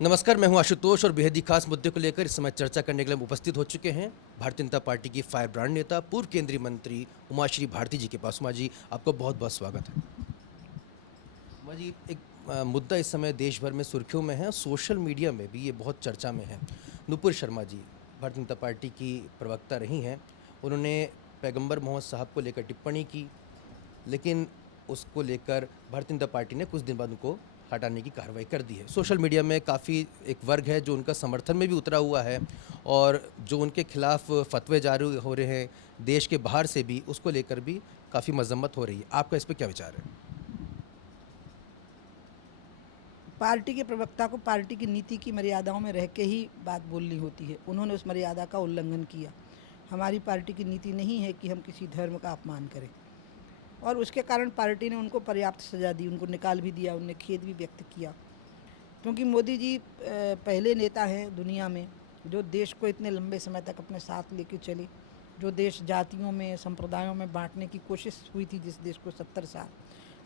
नमस्कार, मैं हूं आशुतोष और बेहद ही खास मुद्दे को लेकर इस समय चर्चा करने के लिए हम उपस्थित हो चुके हैं भारतीय जनता पार्टी की फायर ब्रांड नेता पूर्व केंद्रीय मंत्री उमाश्री भारती जी के पास। उमा जी, आपका बहुत बहुत स्वागत है। उमा जी, एक मुद्दा इस समय देश भर में सुर्खियों में है, सोशल मीडिया में भी ये बहुत चर्चा में है। नुपुर शर्मा जी भारतीय जनता पार्टी की प्रवक्ता रही हैं। उन्होंने पैगंबर मोहम्मद साहब को लेकर टिप्पणी की, लेकिन उसको लेकर भारतीय जनता पार्टी ने कुछ दिन बाद उनको हटाने की कार्रवाई कर दी है। सोशल मीडिया में काफ़ी एक वर्ग है जो उनका समर्थन में भी उतरा हुआ है, और जो उनके खिलाफ फतवे जारी हो रहे हैं देश के बाहर से भी, उसको लेकर भी काफ़ी मजम्मत हो रही है। आपका इस पर क्या विचार है? पार्टी के प्रवक्ता को पार्टी की नीति की मर्यादाओं में रह के ही बात बोलनी होती है। उन्होंने उस मर्यादा का उल्लंघन किया। हमारी पार्टी की नीति नहीं है कि हम किसी धर्म का अपमान करें, और उसके कारण पार्टी ने उनको पर्याप्त सज़ा दी, उनको निकाल भी दिया, उनने खेद भी व्यक्त किया। क्योंकि मोदी जी पहले नेता हैं दुनिया में जो देश को इतने लंबे समय तक अपने साथ लेके चले, जो देश जातियों में संप्रदायों में बांटने की कोशिश हुई थी जिस देश को 70 साल,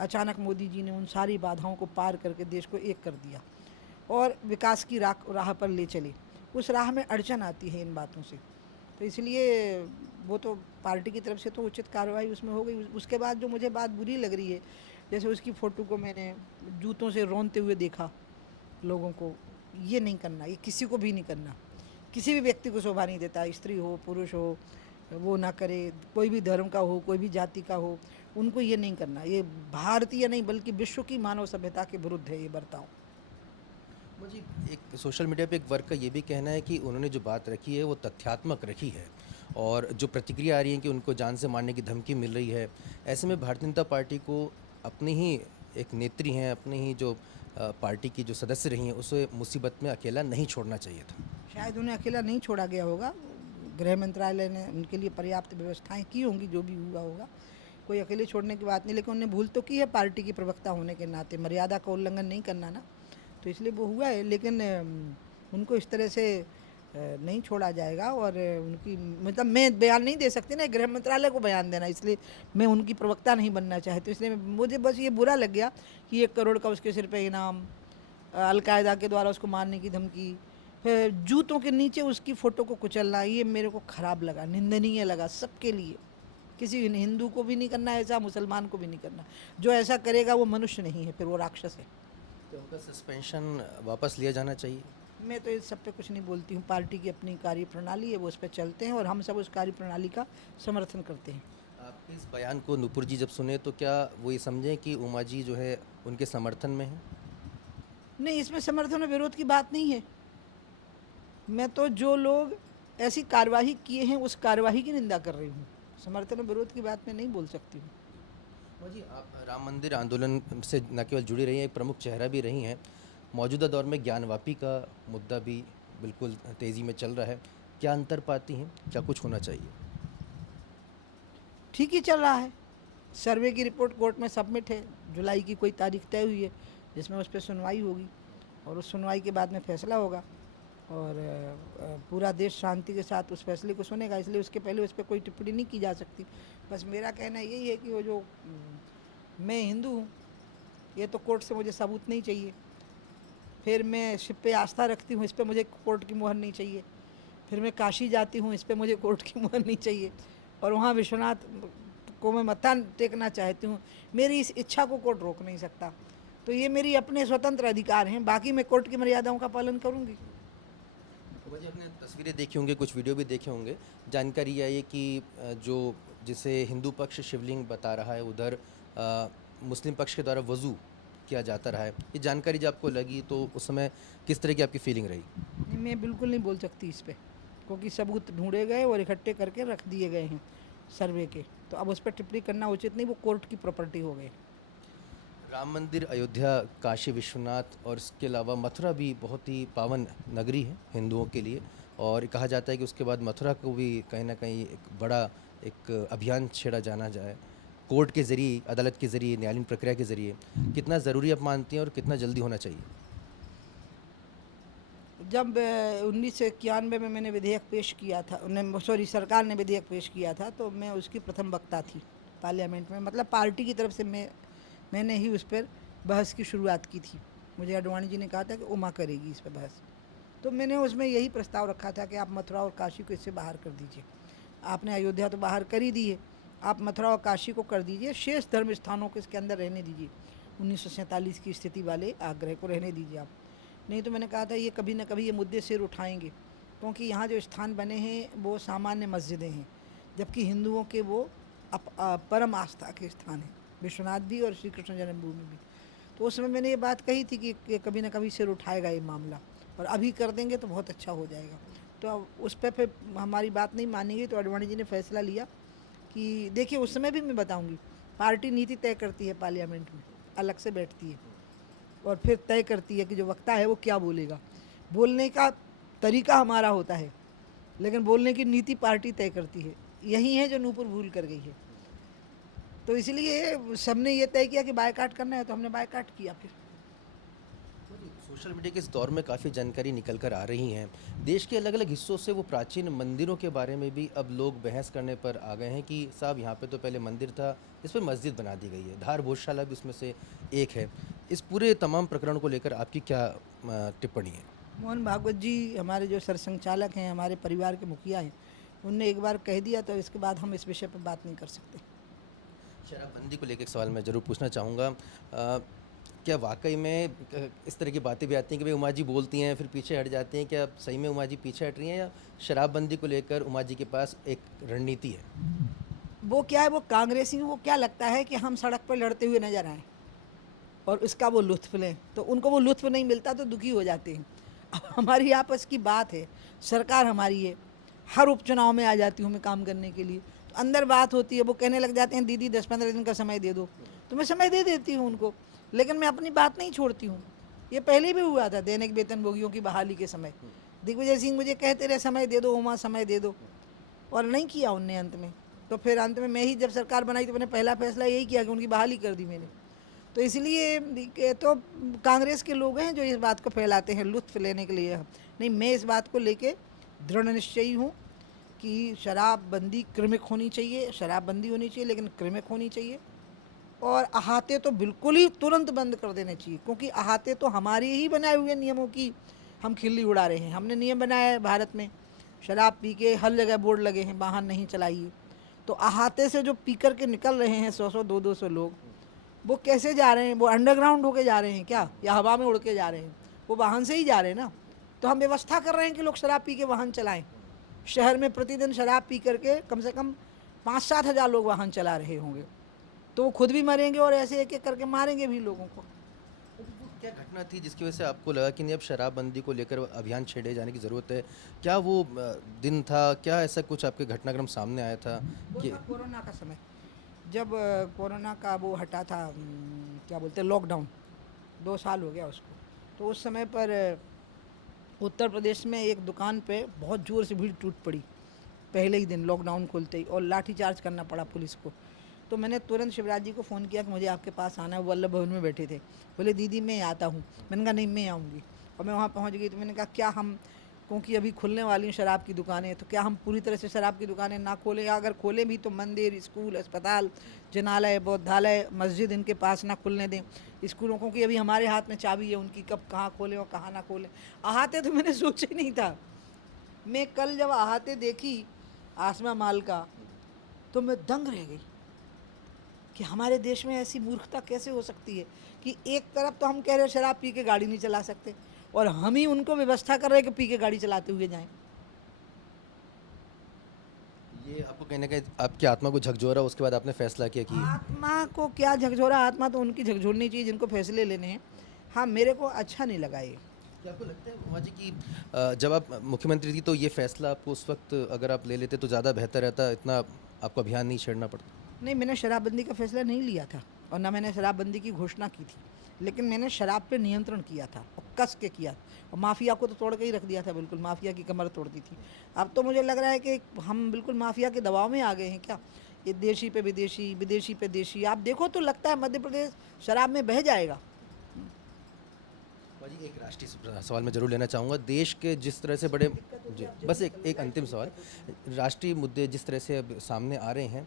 अचानक मोदी जी ने उन सारी बाधाओं को पार करके देश को एक कर दिया और विकास की राह पर ले चले। उस राह में अड़चन आती है इन बातों से, तो इसलिए वो तो पार्टी की तरफ से तो उचित कार्रवाई उसमें हो गई। उसके बाद जो मुझे बात बुरी लग रही है, जैसे उसकी फ़ोटो को मैंने जूतों से रौंदते हुए देखा लोगों को, ये नहीं करना, ये किसी को भी नहीं करना, किसी भी व्यक्ति को शोभा नहीं देता, स्त्री हो पुरुष हो, वो ना करे, कोई भी धर्म का हो, कोई भी जाति का हो, उनको ये नहीं करना। ये भारतीय नहीं बल्कि विश्व की मानव सभ्यता के विरुद्ध है ये बर्ताव। मुझे एक सोशल मीडिया पे एक वर्ग का ये भी कहना है कि उन्होंने जो बात रखी है वो तथ्यात्मक रखी है, और जो प्रतिक्रिया आ रही है कि उनको जान से मारने की धमकी मिल रही है। ऐसे में भारतीय जनता पार्टी को अपनी ही एक नेत्री हैं, अपनी ही जो पार्टी की जो सदस्य रही हैं, उसे मुसीबत में अकेला नहीं छोड़ना चाहिए था। शायद उन्हें अकेला नहीं छोड़ा गया होगा, गृह मंत्रालय ने उनके लिए पर्याप्त व्यवस्थाएं की होंगी, जो भी हुआ होगा, कोई अकेले छोड़ने की बात नहीं। लेकिन उन्होंने भूल तो की है पार्टी की प्रवक्ता होने के नाते, मर्यादा का उल्लंघन नहीं करना ना, तो इसलिए वो हुआ है। लेकिन उनको इस तरह से नहीं छोड़ा जाएगा। और उनकी मतलब मैं बयान नहीं दे सकती ना, गृह मंत्रालय को बयान देना, इसलिए मैं उनकी प्रवक्ता नहीं बनना चाहती। इसलिए मुझे बस ये बुरा लग गया कि 1 करोड़ का उसके सिर पे इनाम, अलकायदा के द्वारा उसको मारने की धमकी, फिर जूतों के नीचे उसकी फ़ोटो को कुचलना, ये मेरे को ख़राब लगा, निंदनीय लगा सबके लिए। किसी हिंदू को भी नहीं करना ऐसा, मुसलमान को भी नहीं करना। जो ऐसा करेगा वो मनुष्य नहीं है, फिर वो राक्षस है। तो उनका सस्पेंशन वापस लिया जाना चाहिए। मैं तो इस सब पे कुछ नहीं बोलती हूँ। पार्टी की अपनी कार्य प्रणाली है, वो उस पर चलते हैं और हम सब उस कार्य प्रणाली का समर्थन करते हैं। आपके इस बयान को नुपुर जी जब सुने तो क्या वो ये समझें कि उमा जी जो है उनके समर्थन में है? नहीं, इसमें समर्थन और विरोध की बात नहीं है। मैं तो जो लोग ऐसी कार्यवाही किए हैं उस कार्यवाही की निंदा कर रही हूँ। समर्थन और विरोध की बात मैं नहीं बोल सकती हूँ। जी, आप राम मंदिर आंदोलन से न केवल जुड़ी रही हैं, एक प्रमुख चेहरा भी रही हैं। मौजूदा दौर में ज्ञानवापी का मुद्दा भी बिल्कुल तेज़ी में चल रहा है। क्या अंतर पाती हैं? क्या कुछ होना चाहिए? ठीक ही चल रहा है। सर्वे की रिपोर्ट कोर्ट में सबमिट है, जुलाई की कोई तारीख तय हुई है जिसमें उस पर सुनवाई होगी, और उस सुनवाई के बाद में फैसला होगा, और पूरा देश शांति के साथ उस फैसले को सुनेगा। इसलिए उसके पहले उस पर कोई टिप्पणी नहीं की जा सकती। बस मेरा कहना यही है कि वो जो मैं हिंदू हूँ, ये तो कोर्ट से मुझे सबूत नहीं चाहिए। फिर मैं शिव पे आस्था रखती हूँ, इस पर मुझे कोर्ट की मुहर नहीं चाहिए। फिर मैं काशी जाती हूँ, इस पर मुझे कोर्ट की मुहर नहीं चाहिए। और वहाँ विश्वनाथ को मैं मत्था टेकना चाहती हूँ, मेरी इस इच्छा को कोर्ट रोक नहीं सकता। तो ये मेरी अपने स्वतंत्र अधिकार हैं, बाकी मैं कोर्ट की मर्यादाओं का पालन करूँगी। तो भाई, आपने तस्वीरें देखी होंगी, कुछ वीडियो भी देखे होंगे। जानकारी आई है कि जो जिसे हिंदू पक्ष शिवलिंग बता रहा है, उधर मुस्लिम पक्ष के द्वारा वज़ू किया जाता रहा है। ये जानकारी जब आपको लगी तो उस समय किस तरह की आपकी फीलिंग रही? नहीं, मैं बिल्कुल नहीं बोल सकती इस पर, क्योंकि सबूत ढूंढे गए और इकट्ठे करके रख दिए गए हैं सर्वे के। तो अब उस पर टिप्पणी करना उचित नहीं, वो कोर्ट की प्रॉपर्टी हो गई। राम मंदिर, अयोध्या, काशी विश्वनाथ और इसके अलावा मथुरा भी बहुत ही पावन नगरी है हिंदुओं के लिए, और कहा जाता है कि उसके बाद मथुरा को भी कहीं ना कहीं एक बड़ा एक अभियान छेड़ा जाना जाए कोर्ट के ज़रिए, अदालत के ज़रिए, न्यायालयीन प्रक्रिया के ज़रिए। कितना ज़रूरी आप मानती हैं और कितना जल्दी होना चाहिए? जब 1991 में मैंने विधेयक पेश किया था, सरकार ने विधेयक पेश किया था, तो मैं उसकी प्रथम वक्ता थी पार्लियामेंट में। मतलब पार्टी की तरफ से मैंने ही उस पर बहस की शुरुआत की थी। मुझे आडवाणी जी ने कहा था कि उमा करेगी इस पर बहस। तो मैंने उसमें यही प्रस्ताव रखा था कि आप मथुरा और काशी को इससे बाहर कर दीजिए। आपने अयोध्या तो बाहर कर ही दी है, आप मथुरा और काशी को कर दीजिए, शेष धर्म स्थानों को इसके अंदर रहने दीजिए। 1947 की स्थिति वाले आग्रह को रहने दीजिए आप। नहीं तो मैंने कहा था ये कभी ना कभी ये मुद्दे सिर उठाएंगे, क्योंकि यहाँ जो स्थान बने हैं वो सामान्य मस्जिदें हैं, जबकि हिंदुओं के वो परम आस्था के स्थान हैं, विश्वनाथ भी और श्री कृष्ण जन्मभूमि भी। तो उस समय मैंने ये बात कही थी कि ये कभी ना कभी सिर उठाएगा ये मामला, और अभी कर देंगे तो बहुत अच्छा हो जाएगा। तो अब उस पर फिर हमारी बात नहीं मानी गई, तो आडवाणी जी ने फैसला लिया कि देखिए, उस समय भी मैं बताऊंगी, पार्टी नीति तय करती है पार्लियामेंट में, अलग से बैठती है और फिर तय करती है कि जो वक्ता है वो क्या बोलेगा। बोलने का तरीका हमारा होता है, लेकिन बोलने की नीति पार्टी तय करती है। यही है जो नूपुर भूल कर गई है। तो इसलिए सबने ये तय किया कि बायकाट करना है, तो हमने बायकाट किया। फिर सोशल मीडिया के इस दौर में काफ़ी जानकारी निकल कर आ रही हैं। देश के अलग अलग हिस्सों से वो प्राचीन मंदिरों के बारे में भी अब लोग बहस करने पर आ गए हैं कि साहब यहाँ पे तो पहले मंदिर था, इस पर मस्जिद बना दी गई है। धार भोजशाला भी इसमें से एक है। इस पूरे तमाम प्रकरण को लेकर आपकी क्या टिप्पणी है? मोहन भागवत जी हमारे जो सरसंघचालक हैं, हमारे परिवार के मुखिया हैं, उनने एक बार कह दिया तो इसके बाद हम इस विषय पर बात नहीं कर सकते। शराबबंदी को लेकर एक सवाल मैं ज़रूर पूछना चाहूँगा। क्या वाकई में इस तरह की बातें भी आती हैं कि भाई उमा जी बोलती हैं फिर पीछे हट जाती हैं? क्या सही में उमा जी पीछे हट रही हैं, या शराबबंदी को लेकर उमा जी के पास एक रणनीति है? वो क्या है, वो कांग्रेसी वो क्या लगता है कि हम सड़क पर लड़ते हुए नजर आएँ और उसका वो लुत्फ़ लें, तो उनको वो लुत्फ़ नहीं मिलता तो दुखी हो जाते हैं। अब हमारी आपस की बात है, सरकार हमारी है, हर उपचुनाव में आ जाती हूँ मैं काम करने के लिए, तो अंदर बात होती है, वो कहने लग जाते हैं दीदी 10-15 दिन का समय दे दो, तो मैं समय दे देती हूँ उनको, लेकिन मैं अपनी बात नहीं छोड़ती हूँ। ये पहले भी हुआ था दैनिक वेतनभोगियों की बहाली के समय, दिग्विजय सिंह मुझे कहते रहे समय दे दो उमा, समय दे दो, और नहीं किया उनने अंत में। तो फिर अंत में मैं ही जब सरकार बनाई तो मैंने पहला फैसला यही किया कि उनकी बहाली कर दी मैंने। तो इसलिए तो कांग्रेस के लोग हैं जो इस बात को फैलाते हैं लुत्फ़ लेने के लिए। नहीं, मैं इस बात को लेके दृढ़ निश्चयी हूँ कि शराबबंदी क्रमिक होनी चाहिए, शराबबंदी होनी चाहिए लेकिन क्रमिक होनी चाहिए, और अहाते तो बिल्कुल ही तुरंत बंद कर देने चाहिए, क्योंकि अहाते तो हमारे ही बनाए हुए नियमों की हम खिल्ली उड़ा रहे हैं। हमने नियम बनाया है भारत में, शराब पी के हर जगह बोर्ड लगे हैं वाहन नहीं चलाइए, तो अहाते से जो पी कर के निकल रहे हैं 100-100 200-200 लोग, वो कैसे जा रहे हैं? वो अंडरग्राउंड होके जा रहे हैं क्या, या हवा में उड़ के जा रहे हैं? वो वाहन से ही जा रहे हैं ना। तो हम व्यवस्था कर रहे हैं कि लोग शराब पी के वाहन चलाएं। शहर में प्रतिदिन शराब पी करके कम से कम 5-7 हज़ार लोग वाहन चला रहे होंगे, तो वो खुद भी मरेंगे और ऐसे एक एक करके मारेंगे भी लोगों को। क्या घटना थी जिसकी वजह से आपको लगा कि नहीं अब शराबबंदी को लेकर अभियान छेड़े जाने की ज़रूरत है? क्या वो दिन था, क्या ऐसा कुछ आपके घटनाक्रम सामने आया था वो कि था कोरोना का समय, जब कोरोना का वो हटा था, क्या बोलते हैं, लॉकडाउन 2 साल हो गया उसको। तो उस समय पर उत्तर प्रदेश में एक दुकान पे बहुत ज़ोर से भीड़ टूट पड़ी पहले ही दिन लॉकडाउन खोलते ही, और लाठी चार्ज करना पड़ा पुलिस को। तो मैंने तुरंत शिवराज जी को फ़ोन किया कि मुझे आपके पास आना है। वो वल्लभ भवन में बैठे थे, बोले दीदी मैं आता हूँ। मैंने कहा नहीं मैं आऊँगी, और मैं वहाँ पहुँच गई। तो मैंने कहा क्या हम, क्योंकि अभी खुलने वाली हैं शराब की दुकानें, तो क्या हम पूरी तरह से शराब की दुकानें ना खोलें, या अगर खोलें भी तो मंदिर, स्कूल, अस्पताल, जिनालय, बौद्धालय, मस्जिद इनके पास ना खुलने दें। स्कूलों को कि अभी हमारे हाथ में चाबी है उनकी, कब कहाँ खोलें और कहाँ ना खोलें। अहाते तो मैंने सोचा ही नहीं था। मैं कल जब अहाते देखी आसमा माल का, तो मैं दंग रह गई कि हमारे देश में ऐसी मूर्खता कैसे हो सकती है कि एक तरफ तो हम कह रहे हैं शराब पी के गाड़ी नहीं चला सकते, और हम ही उनको व्यवस्था कर रहे हैं कि पी के गाड़ी चलाते हुए जाएं। ये आपको कहने का आपकी आत्मा को झकझोरा, उसके बाद आपने फैसला किया कि आत्मा को क्या झकझोरा, आत्मा तो उनकी झकझोरनी चाहिए जिनको फैसले लेने हैं। हाँ, मेरे को अच्छा नहीं लगा ये। क्या आपको लगता है उमा जी कि जब आप मुख्यमंत्री थी तो ये फैसला आपको उस वक्त अगर आप ले लेते तो ज़्यादा बेहतर रहता, इतना आपको अभियान नहीं छेड़ना पड़ता? नहीं, मैंने शराबबंदी का फैसला नहीं लिया था, और ना मैंने शराबबंदी की घोषणा की थी, लेकिन मैंने शराब पे नियंत्रण किया था और कस के किया, और माफिया को तो तोड़ के ही रख दिया था, बिल्कुल माफिया की कमर तोड़ दी थी। अब तो मुझे लग रहा है कि हम बिल्कुल माफिया के दबाव में आ गए हैं क्या। ये देशी पे विदेशी, विदेशी पे देशी, आप देखो तो लगता है मध्य प्रदेश शराब में बह जाएगा। जी एक राष्ट्रीय सवाल मैं जरूर लेना चाहूँगा। देश के जिस तरह से बड़े जी बस एक अंतिम सवाल, राष्ट्रीय मुद्दे जिस तरह से अब सामने आ रहे हैं,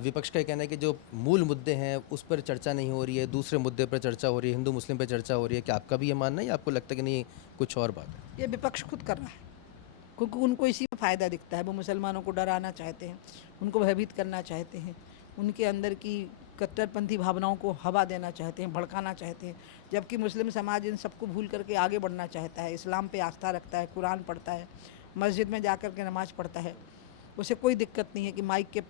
विपक्ष का ये कहना है कि जो मूल मुद्दे हैं उस पर चर्चा नहीं हो रही है, दूसरे मुद्दे पर चर्चा हो रही है, हिंदू मुस्लिम पर चर्चा हो रही है। क्या आपका भी ये मानना है या आपको लगता है कि नहीं कुछ और बात है? ये विपक्ष खुद कर रहा है, क्योंकि उनको इसी में फ़ायदा दिखता है। वो मुसलमानों को डराना चाहते हैं, उनको भयभीत करना चाहते हैं, उनके अंदर की कट्टरपंथी भावनाओं को हवा देना चाहते हैं, भड़काना चाहते हैं। जबकि मुस्लिम समाज इन सबको भूल करके आगे बढ़ना चाहता है, इस्लाम पे आस्था रखता है, कुरान पढ़ता है, मस्जिद में जा कर के नमाज़ पढ़ता है। उसे कोई दिक्कत नहीं है कि माइक के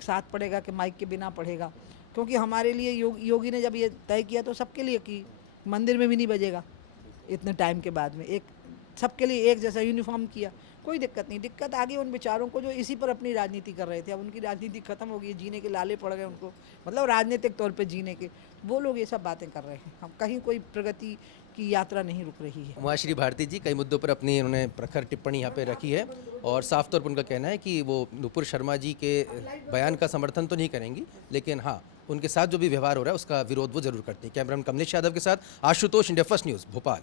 साथ पढ़ेगा कि माइक के बिना पढ़ेगा, क्योंकि हमारे लिए योगी ने जब ये तय किया तो सबके लिए कि मंदिर में भी नहीं बजेगा इतने टाइम के बाद में, एक सबके लिए एक जैसा यूनिफॉर्म किया। कोई दिक्कत नहीं, दिक्कत आ गई उन बेचारों को जो इसी पर अपनी राजनीति कर रहे थे। अब उनकी राजनीति खत्म हो गई, जीने के लाले पड़ गए उनको, मतलब राजनीतिक तौर पे जीने के, वो लोग ये सब बातें कर रहे हैं। हम कहीं कोई प्रगति की यात्रा नहीं रुक रही है। उमाश्री भारती जी कई मुद्दों पर अपनी उन्होंने प्रखर टिप्पणी यहाँ पे रखी है और साफ तौर पर उनका कहना है कि वो नुपुर शर्मा जी के बयान का समर्थन तो नहीं करेंगी, लेकिन हाँ उनके साथ जो भी व्यवहार हो रहा है उसका विरोध वो जरूर करती है। कैमरामैन कमलेश यादव के साथ Ashutosh, India first news, Bhopal.